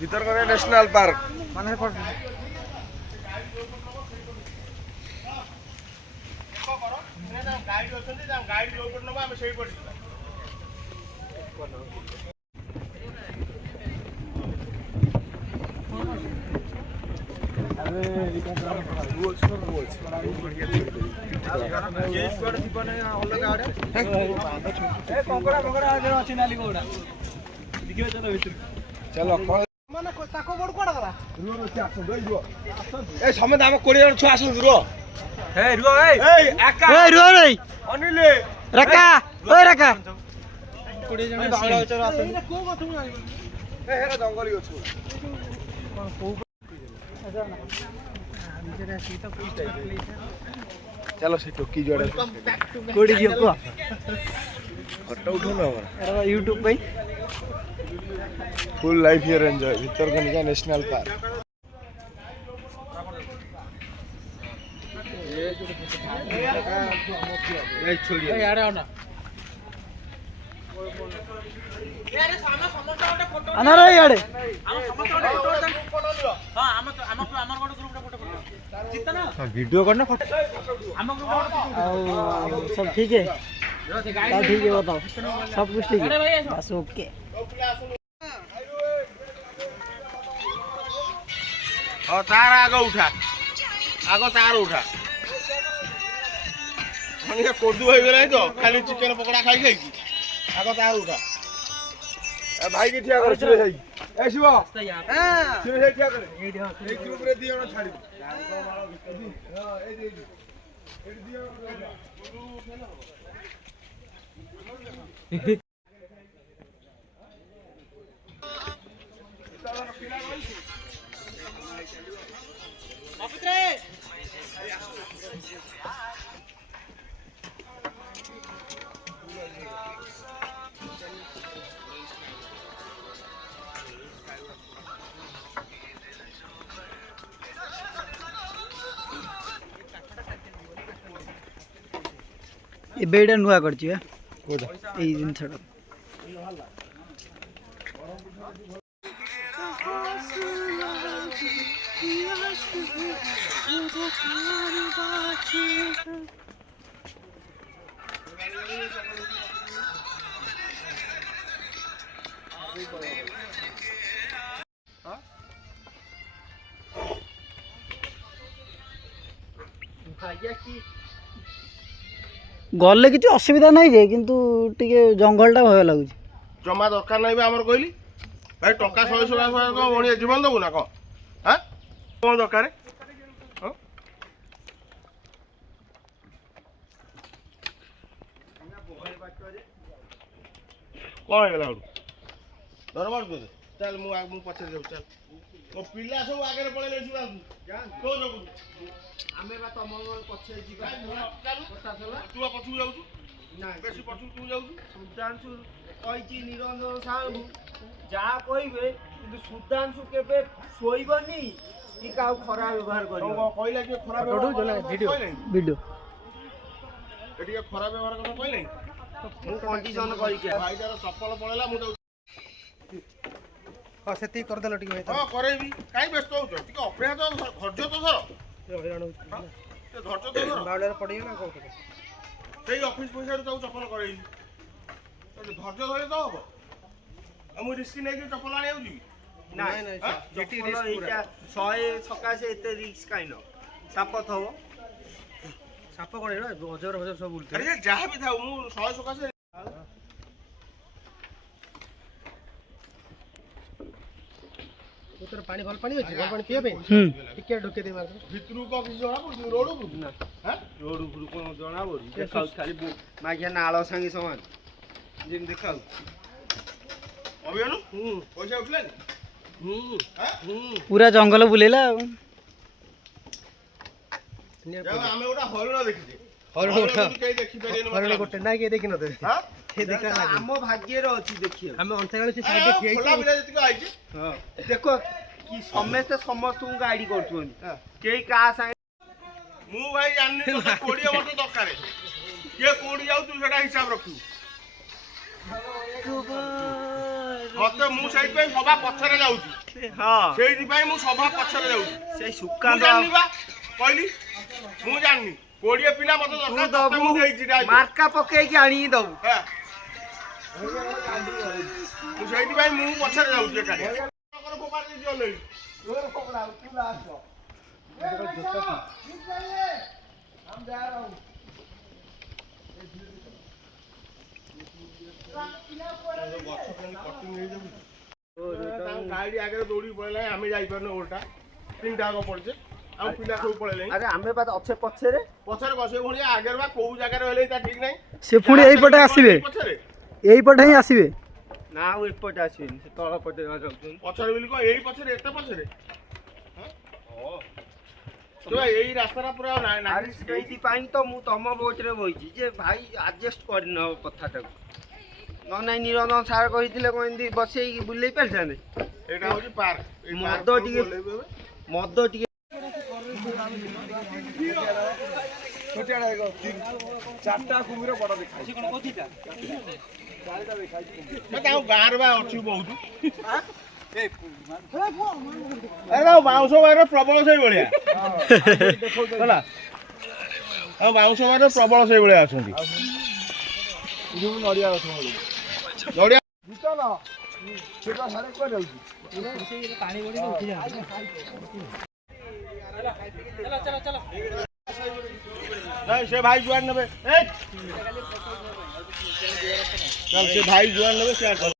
Bhitarkanika national park ମାନେ guide ଅଛନ୍ତି guide ଯୋଉ ପଟେ ନବା ଆମେ ସେଇ ପଟେ ଯିବା। ସମେତ ଆମ 20 ଜଣ ଛୁଆ ଆସନ୍ତୁ ରୁହ। ଜଙ୍ଗଲି ଗଛ चलो से टोकी जोड़े कोड़ी जियो को फोटो उठाना हमारा YouTube पे full life here enjoy Bhitarkanika national park. ये छोड़िए यार आओ ना यार सामने समस्त ଗୋଟେ फोटो आना रे यार हम समस्त ଗୋଟେ फोटो लियो हां हमर गोटे ग्रुप रे फोटो चित्ता ना वीडियो करना फोटो हम ग्रुप सब ठीक है सब ठीक है बताओ सब कुछ ठीक है बस ओके और तार आगे उठा उठा मने कोदू हो गेलै तो खाली चिकन पकोड़ा खाई खाई आगे तार उठा ए भाई के ठिया कर छिरे जाई ए शिव हां छिरे जाई ठिया कर ए ग्रुप रे दियो ना छाड़ी हां ए दे ए दियो पवित्र एबेडा नुआ करछि ए जिनछडा गले किसी असुविधा नहीं जे किंतु टिके जंगलटा भय लागु जमा दरकार नहीं आमर कहली भाई टका 100 बणिया जीवन दबु ना कौन हाँ कौन दरकार कौन है डर मार चल मु पछे जाऊ चल तो पिला सब आगे पळेले सुरा को जगु आमे बा तम पछे जीवा पता चला तू पछू जाऊ ना बेसी पछू तू जाऊ सुधांशु कहिची निरंजन साहू जा कहिबे किंतु सुधांशु केबे सोइबनी कि काउ खराब व्यवहार करियो कहला कि खराब व्यवहार वीडियो एटी खराब व्यवहार কথা कहले मु कंडीशन कहि के भाई तार चप्पल पळेला मु हां सेती कर देलो टिके हां करेबी काई व्यस्त हो टिके अपेक्षा तो खर्च तो सर हैरान हो ते धर्च तो सर बावलेर पडियो ना कहतो सेई ऑफिस पैसा तो चप्पल करेई तो धर्च धरे तो हो हम रिस्क नै के चप्पल आनी आउजी ना जेटी रिस्क पूरा 100 सका से एते रिस्क काइनो साप थबो साप कोन एरा हजार हजार सब बुलते अरे जहां भी था मु 100 सका से उतर पानी भल पानी अछि भल पानी पिए पे टिके ढोके दे मार भितरु को किछ जणा पड़ रोड उ ना हां रोड उ कोन जणा पड़ देखाउ खाली मागिया नाळ संगी समान जिन देखाउ अबियानु पैसा उठले हां पूरा जंगल बुलेला हमें उडा हरिण देखि हरिण कई देखि पारे हरिण गोटे ना के देखि न दे हां के देखा ना हमो भाग्य रो अछि देखियो हम अंतराल से साइड पे खियाई बिला जति को आइछि हां देखो कि समस्त समस्त गाड़ी करथुन केई का संग मु भाई जाननी तो 20 वर्ष दरकार କିଏ କୋଉଠି ଯାଉଛୁ ସେଟା ହିସାବ ରଖିବୁ। ମତେ ମୁଁ ସେଇଥିପାଇଁ ସଭା ପଛରେ ଯାଉଛି। ସେଇଥିପାଇଁ ମୁଁ ସଭା ପଛରେ ଯାଉଛି। ସେଇ ସୁକାନ୍ତ କହିଲି ମୁଁ ଜାଣିନି 20 ପିଲା ମତେ ଦରକାର ମୁଁ ଦେଇଛି ମାର୍କା ପକେଇକି ଆଣିକି ଦବୁ। ମୁଁ ସେଇଥିପାଇଁ ମୁଁ ପଛରେ ଯାଉଛି ଏକାଠି। ଗାଡି ଆଗରେ ଦୌଡ଼ିକି ପଳେଇଲା ଆମେ ଯାଇପାରୁନୁ ଓଲଟା 3ଟା ଆଗ ପଡିছে ଆଉ ପିଲା ସବୁ ପଳେଇଲେ। ଆରେ ଆମେ ବା ଅଛେ ପଛରେ ବସେ ପୁଣି ଆଗରେ ବା କୋଉ ଜାଗାରେ ହେଲେ ତା ଠିକ ନାହିଁ। ସେ ପୁଣି ଏଇପଟେ ଆସିବେ ଏଇପଟେ ହିଁ ଆସିବେ ନା ଆଉ ଏପଟେ ଆସିବେନି ସେ ତଳ ପଟେ ଯାଉଛନ୍ତି ପଛରେ ବୋଲି କଣ ଏଇ ପଛରେ ଏତେ ପଛରେ ଏଇ ରାସ୍ତାଟା ପୁରା ନାହିଁ। ସେଇଥିପାଇଁ ତ ମୁଁ ତମ ବୋଟରେ ବଇଛି ଯେ ଭାଇ ଆଡଜଷ୍ଟ କରିନେବ କଥାଟାକୁ। ନ ନାଇଁ ନିରଞ୍ଜନ ସାର୍ କହିଥିଲେ କଣ ଏମିତି ବସେଇକି ବୁଲେଇ ପାରିଥାନ୍ତେ। ଏଇଟା ହଉଛି ପାର୍କ। ମଦ ଟିକେ ଚାରିଟା କୁମ୍ଭୀର ବଡ ଦେଖାଯାଉଛି। ଗାଁରେ ବା ଅଛି ବହୁତ। ବାଉଁଶ ବାଇରେ ପ୍ରବଳ ସେଇଭଳିଆ ହେଲା। ଆଉ ବାଉଁଶ ବାଇରେ ପ୍ରବଳ ସେଇଭଳିଆ ଅଛନ୍ତି। ନଡ଼ିଆ ଗଛ ନଡ଼ିଆ से भाई जुआन ने से भाई जुआन ने